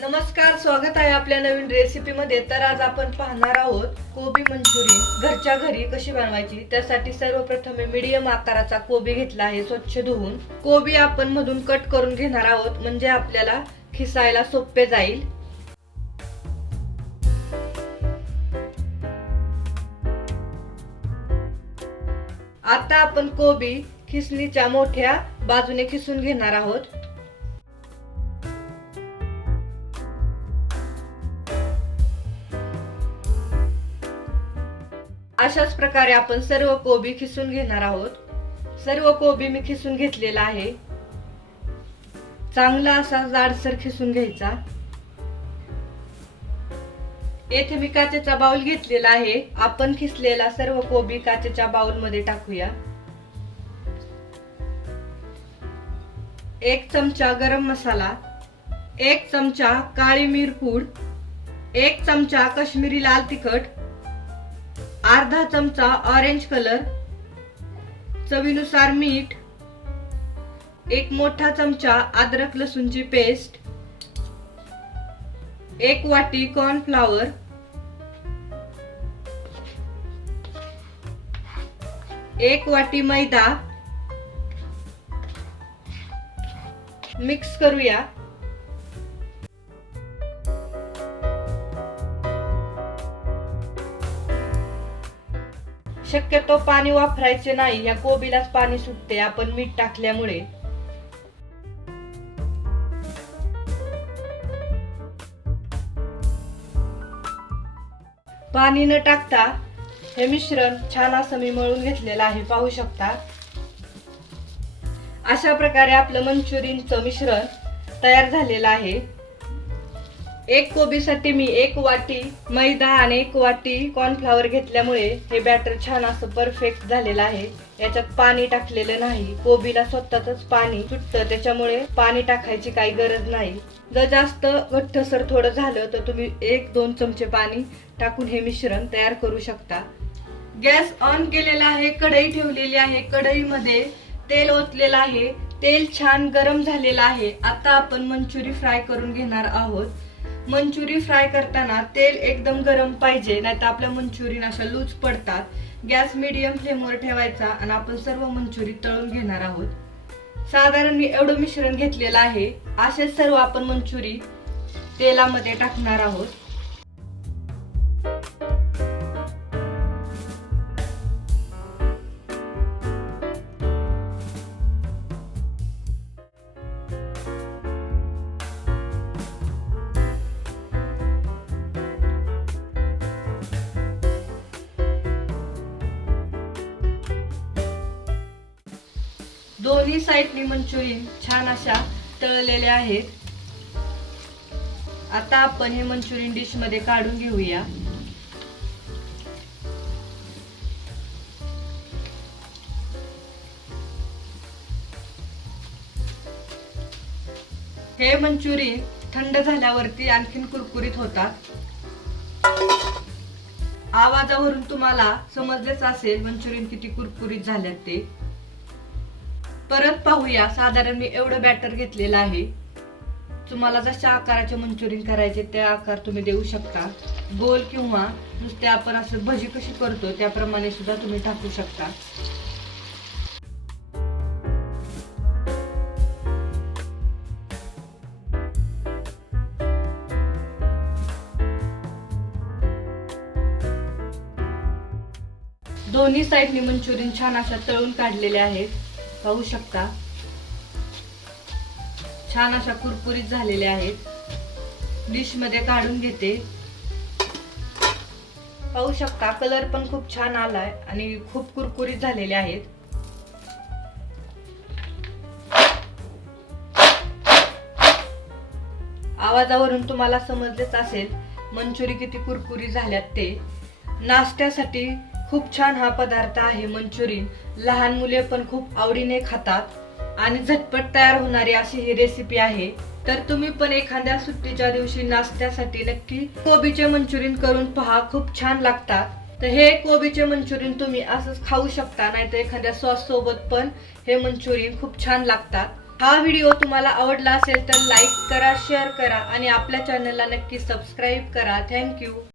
नमस्कार, स्वागत आहे आपल्या नवीन रेसिपी मध्ये। तर आज आपण पाहणार आहोत कोबी मंचुरियन घरच्या घरी कशी बनवायची। त्यासाठी सर्वप्रथम मी मीडियम आकाराचा कोबी घेतला आहे, स्वच्छ धुवून। कोबी आपण मधून कट करून घेणार आहोत, म्हणजे आपल्याला खिसायला सोपे जाईल। आता आपण कोबी खिसणीच्या मोठ्या बाजूने खिसून घेणार आहोत। अशाच प्रकारे आपण सर्व कोबी खिसून घेणार आहोत। सर्व कोबी मी खिसून घेतलेला आहे। चांगला असा जाडसर खिसून घ्यायचा। येथे मी काचेचा बाउल घेतलेला आहे। आपण खिसलेला सर्व कोबी काचेच्या बाउल मध्ये टाकूया। 1 चमचा गरम मसाला, 1 चमचा काळी मिरी पूड, 1 चमचा काश्मीरी लाल तिखट, अर्धा चमचा ऑरेंज कलर, चवीनुसार मीठ, 1 मोठा चमचा अद्रक लसूणची पेस्ट, 1 वाटी कॉर्नफ्लॉवर, 1 वाटी मैदा मिक्स करूया। शक्यतो पाणी वापरायचे नाही, या कोबीलाच पाणी सुटते आपण मीठ टाकल्यामुळे। पाणी न टाकता हे मिश्रण छान असं मी मळून घेतलेलं आहे, पाहू शकता। अशा प्रकारे आपलं मंचुरियनचं मिश्रण तयार झालेलं आहे। 1 कोबीसाठी मी 1 वाटी मैदा आणि 1 वाटी कॉर्नफ्लॉवर घेतल्यामुळे हे बॅटर छान असं परफेक्ट झालेलं आहे। याच्यात पाणी टाकलेलं नाही, कोबीला स्वतःच पाणी सुटतं, त्याच्यामुळे पाणी टाकायची काही गरज नाही। जर जास्त घट्टसर थोडं झालं तर तुम्ही 1-2 चमचे पाणी टाकून हे मिश्रण तयार करू शकता। गॅस ऑन केलेला आहे, कढई ठेवलेली आहे। कढईमध्ये तेल ओतलेलं आहे, तेल छान गरम झालेलं आहे। आता आपण मंचुरी फ्राय करून घेणार आहोत। मंचुरी फ्राय करताना तेल एकदम गरम पाहिजे, नाहीतर आपल्या मंचुरियन अशा लूज पडतात। गॅस मीडियम फ्लेमवर ठेवायचा आणि आपण सर्व मंचुरी तळून घेणार आहोत। साधारण मी एवढं मिश्रण घेतलेलं आहे। असे सर्व आपण मंचुरी तेलामध्ये टाकणार आहोत। दोन्ही साइडनी मंचुरियन छान अशा तळलेले आहेत। आता आपण हे मंचुरियन डिश मध्ये काढून घेऊया। हे मंचुरियन थंड झाल्यावरती आणखीन कुरकुरीत होतात। आवाजावरून तुम्हाला समजलेच असेल मंचुरियन किती कुरकुरीत झाल्यात ते। परत पाहूया। साधारण मी एवढं बॅटर घेतलेलं आहे। तुम्हाला जशा आकाराचे मंचुरियन करायचे ते आकार तुम्ही देऊ शकता। गोल किंवा नुसते आपण असं भजी कशी करतो त्याप्रमाणे सुद्धा तुम्ही टाकू शकता। दोन्ही साइडनी मंचुरियन छान अशा तळून काढलेले आहेत, पाहू शकता। छान अशा कुरकुरीत झालेले आहेत। डिश मध्ये काढून घेते। पाहू शकता कलर पण खूप छान आलाय आणि खूप कुरकुरीत झालेले आहेत। आवाजावरून तुम्हाला समजलेच असेल मंचुरी किती कुरकुरीत झाल्यात ते। नाश्त्यासाठी खूप छान हा पदार्थ आहे मंचुरियन। लहान मुले पण खूप आवडीने खातात आणि झटपट तयार होणारी अशी ही रेसिपी आहे। तर तुम्ही पण एखाद्या सुट्टीच्या दिवशी नाश्त्यासाठी नक्की कोबीचे मंचुरियन करून पहा, खूप छान लागतात। तर हे कोबीचे मंचुरियन तुम्ही असंच खाऊ शकता, नाहीतर एखाद्या सॉस सोबत पण हे मंचुरियन खूप छान लागतात। हा व्हिडिओ तुम्हाला आवडला असेल तर लाईक करा, शेअर करा आणि आपल्या चॅनलला नक्की सबस्क्राईब करा. थँक्यू.